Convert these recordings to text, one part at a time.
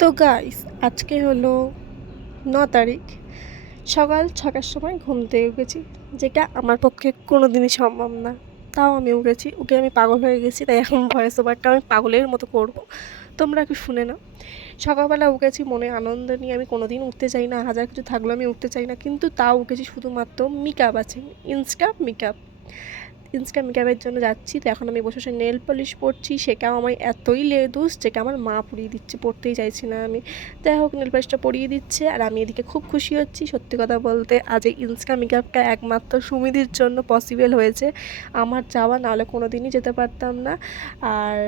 তো গাইস, আজকে হলো 9 তারিখ। সকাল 6টার সময় ঘুম থেকে উঠেছি, যেটা আমার পক্ষে কোনো দিনই সম্ভব না। তাও আমি উঠেছি, উঠে আমি পাগল হয়ে গেছি। তাই এখন ভয়েস ওভারটা আমি পাগলের মতো করব, তোমরা একটু শুনে নাও। সকালবেলা উঠেছি মনে আনন্দ নিয়ে। আমি কোনো দিন উঠতে চাই না, হাজার কিছু থাকলেও আমি উঠতে চাই না, কিন্তু তাও উঠেছি শুধুমাত্র মেকআপ আছে, ইনস্টা মেকআপ। ইনস্টা মেকআপের জন্য যাচ্ছি। তো এখন আমি বসে বসে নেল পলিশ পরছি, সেটাও আমার এতই লেদুস, যেটা আমার মা পরিয়ে দিচ্ছে, পড়তেই চাইছি না আমি। যাই হোক, নেল পলিশটা পরিয়ে দিচ্ছে আর আমি এদিকে খুব খুশি হচ্ছি। সত্যি কথা বলতে আজ এই ইনস্টা মেকআপটা একমাত্র সুমিদির জন্য পসিবল হয়েছে। আমার যাওয়া নাহলে কোনো দিনই যেতে পারতাম না। আর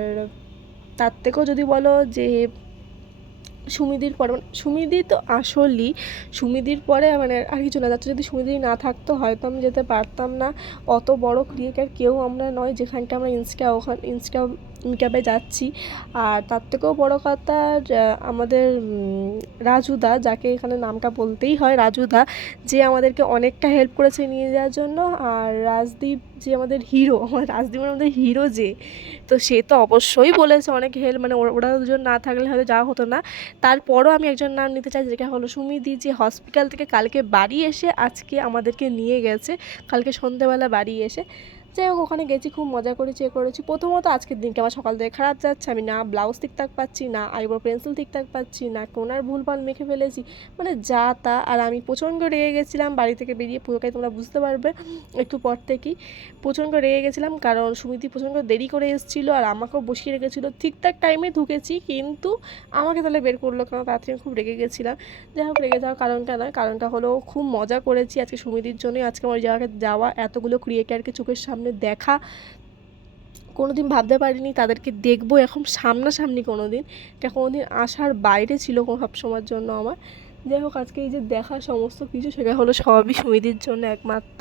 তার থেকেও যদি বলো যে সুমিদির পরে, মানে সুমিদি তো আসলেই, সুমিদির পরে মানে আর কিছু না যাচ্ছে। যদি সুমিদি না থাকতো হয়তো আমি যেতে পারতাম না। অত বড় ক্রিয়েটার কেউ আমরা নয় যেখানটা আমরা ইনস্টা মেকআপে যাচ্ছি। আর তার থেকেও বড় কথা, আমাদের রাজুদা, যাকে এখানে নামটা বলতেই হয়, রাজুদা, যে আমাদেরকে অনেকটা হেল্প করেছে নিয়ে যাওয়ার জন্য। আর রাজদীপ, যে আমাদের হিরো, আমার রাজদীপ আমাদের হিরো যে, তো সে তো অবশ্যই বলেছে অনেক হেল্প, মানে ওরা দুজন না থাকলে হয়তো যাওয়া হতো না। তারপরও আমি একজন নাম নিতে চাই, যেটা হলো সুমিদি, যে হসপিটাল থেকে কালকে বাড়ি এসে আজকে আমাদেরকে নিয়ে গেছে, কালকে সন্ধ্যেবেলা বাড়ি এসে। যাই হোক, ওখানে গেছি, খুব মজা করেছি, করেছি। প্রথমত আজকের দিনকে আমার সকাল থেকে খারাপ যাচ্ছে। আমি না ব্লাউজ ঠিকঠাক পাচ্ছি, না আইব্রো পেন্সিল ঠিকঠাক পাচ্ছি, না কোনার ভুলভাল মেখে ফেলেছি, মানে যা তা। আর আমি প্রচণ্ড রেগে গেছিলাম বাড়ি থেকে বেরিয়ে, পুরোটাই তোমরা বুঝতে পারবে একটু পর থেকেই। প্রচণ্ড রেগে গেছিলাম কারণ সুমিতি প্রচণ্ড দেরি করে এসেছিলো আর আমাকেও বসিয়ে রেখেছিলো। ঠিকঠাক টাইমে ঢুকেছি, কিন্তু আমাকে তাহলে বের করলো কেন, তাড়াতাড়ি আমি খুব রেগে গেছিলাম। যাই হোক, রেগে যাওয়ার কারণটা নয়, কারণটা হলো খুব মজা করেছি আজকে সুমিদির জন্যই। আজকে আমার ওই জায়গায় যাওয়া, এতগুলো ক্রিয়েটারকে চোখের সামনে দেখা, কোনো দিন ভাবতে পারিনি তাদেরকে দেখবো এখন সামনাসামনি। কোনো দিন এটা কোনো দিন আসার বাইরে ছিল কোনো সবসময়ের জন্য আমার। যাই হোক, আজকে এই যে দেখা সমস্ত কিছু, সেটা হলো সবই সুমিদির জন্য একমাত্র।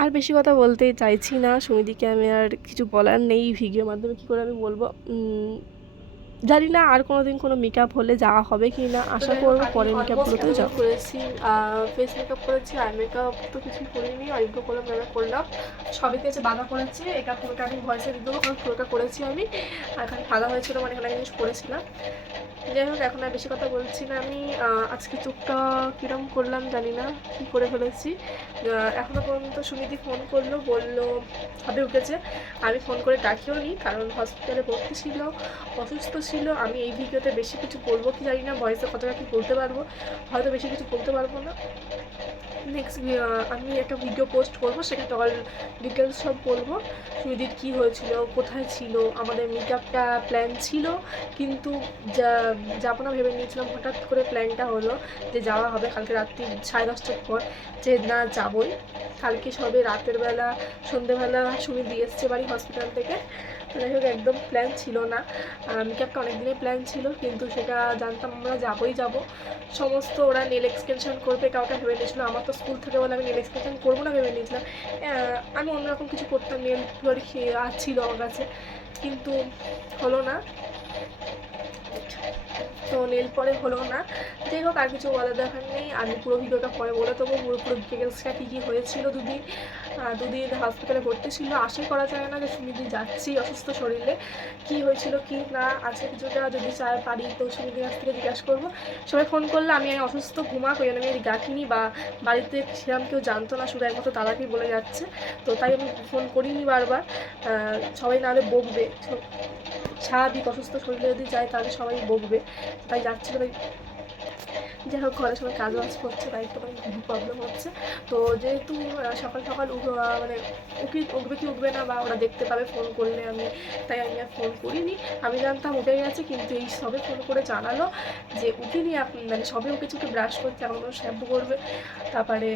আর বেশি কথা বলতে চাইছি না, সুমিদিকে আমি আর কিছু বলার নেই। ভিডিওর মাধ্যমে কী করে আমি বলবো, জানি না আর কোনো দিন কোনো মেকআপ হলে যাওয়া হবে কি না, আশা করবো পরের মেকআপগুলোতেও যাবো। করেছি, ফেস মেকআপ করেছি, আই মেকআপ তো কিছুই করিনি, আইব্রো করলাম, মেকআপ করলাম, সবই কিছু বাঁধা করেছি। এটা পুরোটা আমি ভয়েসে দিয়ে দেবো, কারণ পুরোটা করেছি আমি। আর এখানে ফাঁকা হয়েছিল, মানে এখানে জিনিস করেছিলাম। যাই হোক, এখন আর বেশি কথা বলছি না আমি। আজকে চোখটা কীরকম করলাম জানি না, কী করে ফেলেছি। এখনও পর্যন্ত সুমিদি ফোন করলো, বললো হবে উঠেছে। আমি ফোন করে ডাকিও নি, কারণ হসপিটালে ভর্তি ছিল, অসুস্থ ছিল। আমি এই ভিডিওতে বেশি কিছু বলবো কি জানি না, ভয়েসে কতটা কি বলতে পারবো, হয়তো বেশি কিছু বলতে পারবো না। নেক্সট আমি একটা ভিডিও পোস্ট করবো, সেখানে অল ডিটেলস সব বলবো, সুমিদির কী হয়েছিল, কোথায় ছিল। আমাদের মেকআপটা প্ল্যান ছিল, কিন্তু যাবো না ভেবে নিয়েছিলাম, হঠাৎ করে প্ল্যানটা হলো যে যাওয়া হবে কালকে রাত্রি 10:30টার পর, যে না যাবোই। কালকে সবে রাতের বেলা, সন্ধেবেলা সুমিদি এসছে বাড়ি হসপিটাল থেকে। যাই হোক, একদম প্ল্যান ছিল না। মেকআপটা অনেক দিনের প্ল্যান ছিল, কিন্তু সেটা জানতাম আমরা যাবোই যাব। সমস্ত ওরা নেল এক্সটেনশন করবে কাউকে ভেবে নিয়েছিলো, আমার তো স্কুল থেকে বলে আমি নেল এক্সটেনশন করবো না ভেবে নিয়েছিলাম। আমি অন্যরকম কিছু করতাম, নেল আর ছিল আমার কাছে, কিন্তু হলো না। তো নেল পরে হলো না। যাই হোক, আর কিছু বলার দরকার নেই, আমি পুরো ভিডিওটা পরে বলে দেবো, পুরো ডিটেলসটা কী কী হয়েছিল। দুদিন হসপিটালে ভর্তি ছিল, আশাই করা যায় না যে সুমিদি যাচ্ছি অসুস্থ শরীরে। কী হয়েছিল কি না আজকে কিছুটা যদি চায় পারি তো সুমিদির কাছ থেকে জিজ্ঞাসা করবো। সবাই ফোন করলে আমি অসুস্থ ঘুমাক, ওই জন্য আমি ডাকিনি, বা বাড়িতে সেরকম কেউ জানতো না, শুধু একমাত্র দাদাকেই বলে যাচ্ছে। তো তাই আমি ফোন করিনি বারবার, সবাই নাহলে বকবে। স্বাভাবিক, অসুস্থ শরীরে যদি যায় তাহলে সবাই বকবে, তাই যাচ্ছিলো। তাই যাই হোক, ঘরে সবাই কাজ বাজ করছে, তাই একটু খুবই প্রবলেম হচ্ছে। তো যেহেতু সকাল সকাল মানে উঠবে কি উঠবে না, বা ওরা দেখতে পাবে ফোন করলে আমি, তাই আমি আর ফোন করিনি। আমি জানতাম উঠে গেছে, কিন্তু এই সবে ফোন করে জানালো যে উঠিনি। মানে সবে ওকে চোখে ব্রাশ করছে, এখন শ্যাম্পু করবে, তারপরে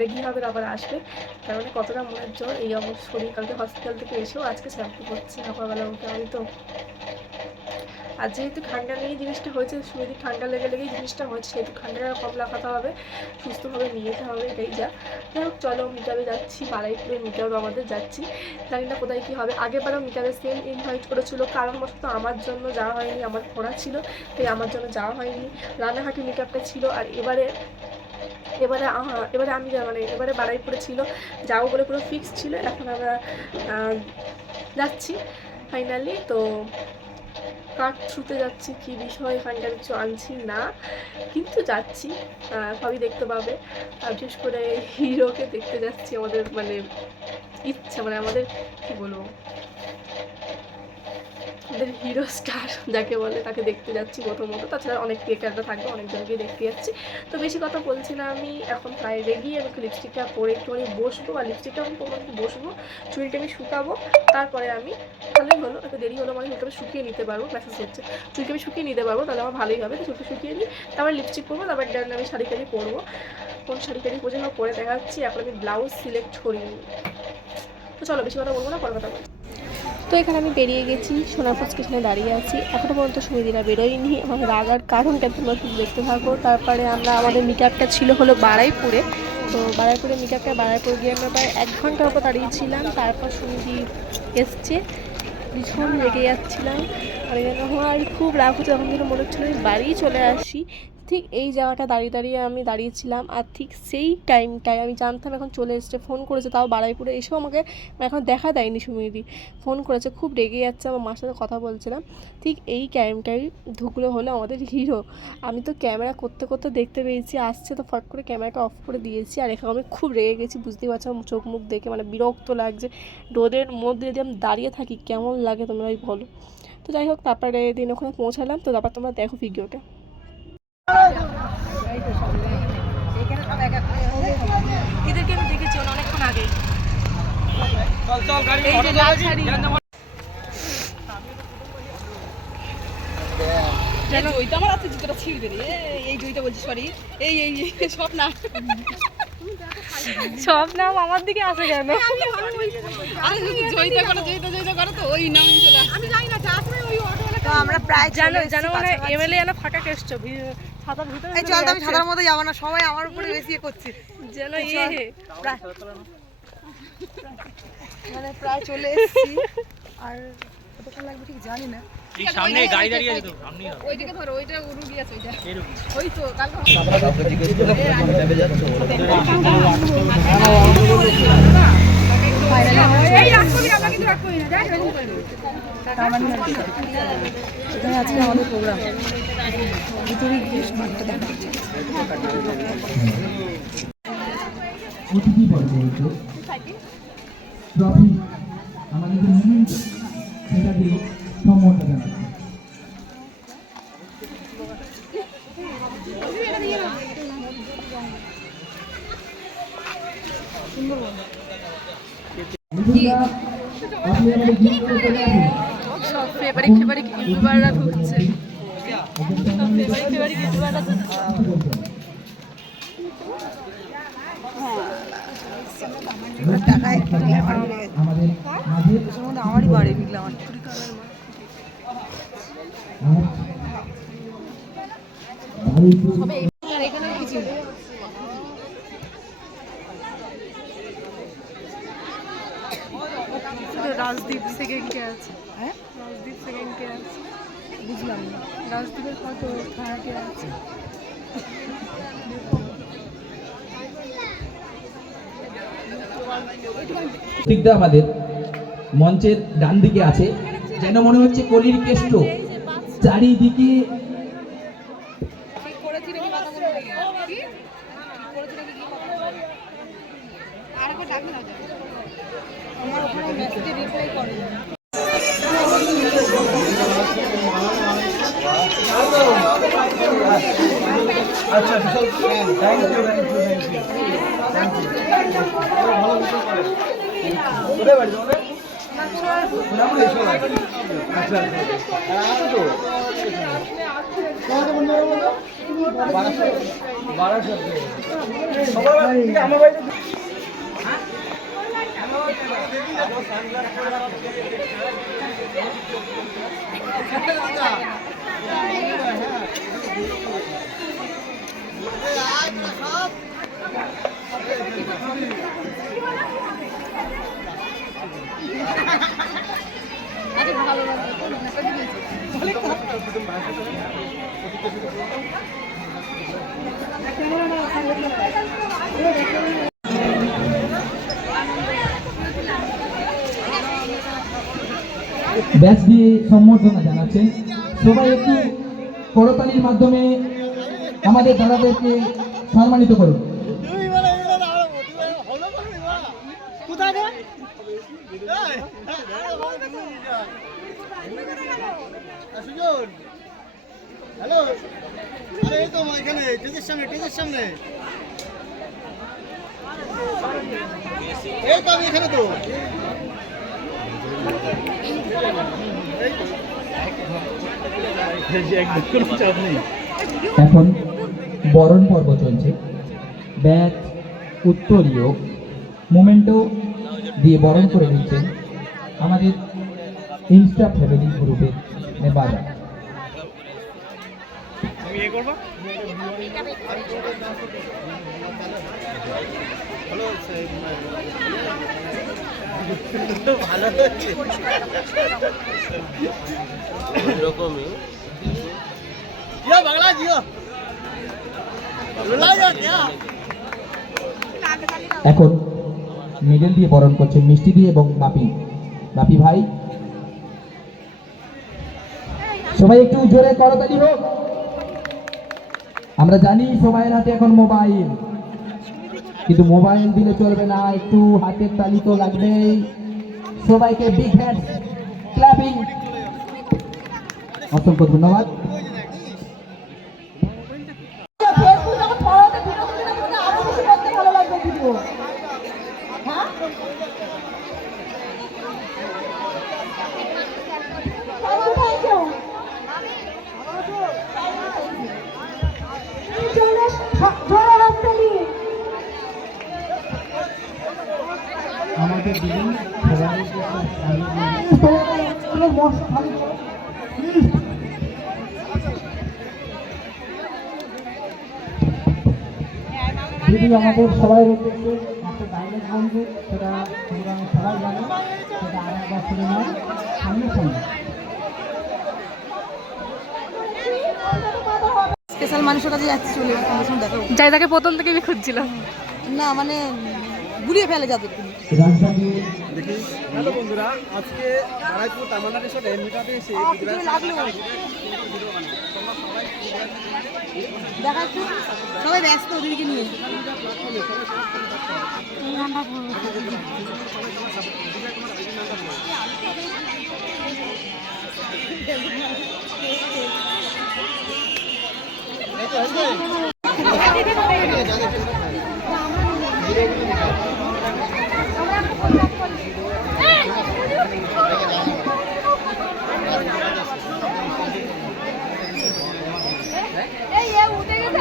রেডি হবে, তারপরে আসবে। তার মানে কতটা মনের জোর এই শরীর। কালকে হসপিটাল থেকে এসেও আজকে শ্যাম্পু করছে সকালবেলা উঠে। আমি তো, আর যেহেতু ঠান্ডা নিয়ে জিনিসটা হয়েছে, সুমিদির ঠান্ডা লেগেই জিনিসটা হয়েছে, সেহেতু ঠান্ডাটা কম লাগাতে হবে, সুস্থভাবে নিয়ে যেতে হবে, এটাই যা। যাই হোক, চলো মিটাবে যাচ্ছি, বারাইপুরে মিটাবে আমাদের যাচ্ছি, জানি না কোথায় কী হবে। আগেরবারও মিটাবে সেম ইনভাইট করেছিল, কারণবশত আমার জন্য যাওয়া হয়নি, আমার পড়া ছিল, তাই আমার জন্য যাওয়া হয়নি। রানাঘাটে মিটআপটা ছিল, আর এবারে আমি মানে এবারে বারাইপুরে ছিল, যাবো বলে পুরো ফিক্স ছিল। এখন আমরা যাচ্ছি ফাইনালি। তো কার থ্রুতে যাচ্ছি, কী বিষয়, এখানকার কিছু আনছি না, কিন্তু যাচ্ছি, সবই দেখতে পাবে। আর বিশেষ করে হিরোকে দেখতে যাচ্ছি, আমাদের মানে ইচ্ছা, মানে আমাদের কী বলবো, আমাদের হিরো স্টার যাকে বলে তাকে দেখতে যাচ্ছি প্রথমত। তাছাড়া অনেক ক্রিকেটাররা থাকবে, অনেকজনকেই দেখতে যাচ্ছি। তো বেশি কথা বলছি না, আমি এখন প্রায় রেডি। আমি লিপস্টিকটা পরে একটুখানি বসবো, বা লিপস্টিকটা আমি পরে বসবো, চুলটা আমি শুকাবো, তারপরে আমি ভালোই হলো, একটু দেরি হলো মানে চুলটা শুকিয়ে নিতে পারবো, মেসেজ হচ্ছে, চুলকে আমি শুকিয়ে নিতে পারবো, তাহলে আমার ভালোই হবে। তো চুলটা শুকিয়ে নিই, তারপর লিপস্টিক পরবো, তারপর আমি শাড়ি টাড়ি পরবো। কোন শাড়ি টাড়ি পরে পরে দেখা যাচ্ছি। এখন আমি ব্লাউজ সিলেক্ট করিনি। তো চলো বেশি কথা বলবো না, পরে কথা বলবো। তো এখানে আমি বেরিয়ে গেছি, সোনারপুর স্টেশনে দাঁড়িয়ে আছি। এখনও পর্যন্ত সুমিদিরা বেরোয়নি। আমার রাগার কারণটা তোমরা একটু দেখতে থাকো। তারপরে আমাদের মিট আপটা ছিল হলো বারাইপুরে। তো বারাইপুরে মিট আপটা, বারাইপুর গিয়ে আমরা প্রায় 1 ঘন্টার উপর দাঁড়িয়েছিলাম। তারপর সুমিদি এসছে, ভীষণ রেগে যাচ্ছিলাম। আর খুব রাগ হচ্ছে, তখন থেকে মনে হচ্ছিলো আমি বাড়ি চলে আসি। ঠিক এই জায়গাটা দাঁড়িয়ে আমি দাঁড়িয়েছিলাম, আর ঠিক সেই টাইমটায় আমি জানতাম এখন চলে এসছে। ফোন করেছে, তাও বারাইপুরে এসেও আমাকে এখন দেখা দেয়নি। সুমিদি ফোন করেছে, খুব রেগে যাচ্ছে, আমার মার সাথে কথা বলছিলাম। ঠিক এই টাইমটাই ঢুকলো হলো আমাদের হিরো। আমি তো ক্যামেরা করতে করতে দেখতে পেয়েছি আসছে, তো ফট করে ক্যামেরাটা অফ করে দিয়েছি। আর এখানে আমি খুব রেগে গেছি, বুঝতেই পারছি আমার চোখ মুখ দেখে, মানে বিরক্ত লাগছে। রোদের মধ্যে যদি আমি দাঁড়িয়ে থাকি কেমন লাগে তোমরাই বলো। তো যাই হোক, তারপরে দিন ওখানে পৌঁছালাম। তো তারপর তোমরা দেখো ভিডিওটা। এদেরকে আমি দেখেছি অনেকক্ষণ আগে। জয়টা আমার আছে, জুতোটা ছিঁড়বে রে। এই জয়টা বলছি, সরি, এই এই সব না, সব নাম আমার দিকে আসে কেন? জয়িতা করো, জয়িতা করো, তো ওই নাম চলে আসে। আমি জানি না আসবে ওই অটোওয়ালা। তো আমরা প্রায় জানো মানে এমএলএ এনা ফাঁকা কেসছো ছাতার ভিতরে। এই চল, আমি ছাতার মধ্যে যাব না, সবাই আমার উপরে বেশি করছে যেন মানে প্রায় চলে এসেছি। আর কতক্ষণ লাগবে ঠিক জানি না। এই সামনে গাড়ি দাঁড়িয়ে আছে, তো সামনে ওইদিকে ধরো, ওইটা রুগী আছে, ওইটা ওই তো কালকে আপনারা জিজ্ঞেস করে যাবে যাচ্ছ। এই রাখ কবি, আমরা কিন্তু রাখ করি না, যাই এখানে আজকে আমাদের প্রোগ্রাম ভিতরে গিয়ে মাঠটা দেখা যাচ্ছে। অতিথি পর্যায়ে ট্রফি আমাদের যে মুভমেন্ট সেটা দিয়ে সম্মানটা জানাচ্ছে। সব ফেভারিট ইউটিউবাররা ঢুকছে, সব ফেভারিট ইউটিউবাররা ঢুকছে। আমারই বাড়ি বিগলাম রাজদীপ সেকেন্ড কে আছে। হ্যাঁ, রাজদীপ সেকেন্ড কে আছে, বুঝলাম না। রাজদীপের কত থার্ড কে আছে। দিকটা আমাদের মঞ্চের ডান দিকে আছে, যেন মনে হচ্ছে কলির কেষ্ট চারিদিকে। আচ্ছা, থ্যাংক ইউ। কোথায় বাড়ি তোমাদের? আমার বাড়িতে ব্যাচ দিয়ে সম্বর্ধনা জানাচ্ছেন সবাই একটু করতালির মাধ্যমে আমাদের দাদাদেরকে সম্মানিত করুন। হ্যালো, আরে এই তো এখানে টেজের সামনে এই তো আমি এখানে তো এখন বরণ পর্ব চলছে। ব্যাচ উত্তরীয় মোমেন্টো দিয়ে বরণ করে দিচ্ছেন আমাদের ইনস্টা ফ্যামিলি গ্রুপের মেম্বাররা। ভালো হচ্ছে এরকমই জিও বাংলা জিও এখন মিডল দিয়ে বরণ করছেন মিষ্টি দিয়ে এবং বাপি বাপি ভাই। সবাই একটু জোরে করতালি হোক। আমরা জানি সবাই হাতে এখন মোবাইল, কিন্তু মোবাইল দিলে চলবে না, একটু হাতের তালি তো লাগবেই। সবাইকে বিগ হ্যান্ড ক্ল্যাপিং, অসংখ্য ধন্যবাদ। আমাদের দিদি দিদি আমাদের সবাই উদ্দেশ্যে একটা ডায়লগ বলবে, সেটা তোমরা সবাই জানো, সেটা আরেকবার শুনে নাও সামনে সামনে। স্পেশাল মানুষের কাছে যাচ্ছি, চলে দেখো যাই তাকে প্রথম থেকে আমি খুঁজছিলাম। না মানে গুলিয়ে ফেলে যাদের রাজধানী হ্যালো বন্ধুরা, আজকে নারায়ণপুর তামান্না রিসোর্টে মেটাতে এসে দেখাচ্ছি সবাই ব্যস্ত ওদেরকে নিয়ে।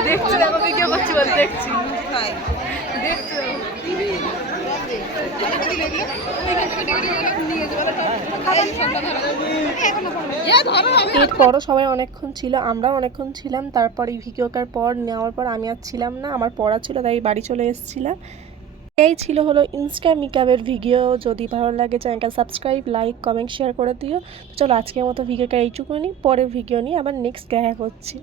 দেখছি দেখো ভিডিও করছি বল, দেখছি এরপরও সবাই অনেকক্ষণ ছিল, আমরাও অনেকক্ষণ ছিলাম। তারপর এই ভিডিওটার পর নেওয়ার পর আমি আর ছিলাম না, আমার পড়া ছিল, তাই বাড়ি চলে এসেছিলাম। এই ছিল হলো ইনস্টা মেকআপের ভিডিও। যদি ভালো লাগে চ্যানেলটা সাবস্ক্রাইব, লাইক, কমেন্ট, শেয়ার করে দিও। তো চলো আজকের মতো ভিডিওটা এইটুকুনি, পরের ভিডিও নিয়ে আবার নেক্সট দেখা করছি।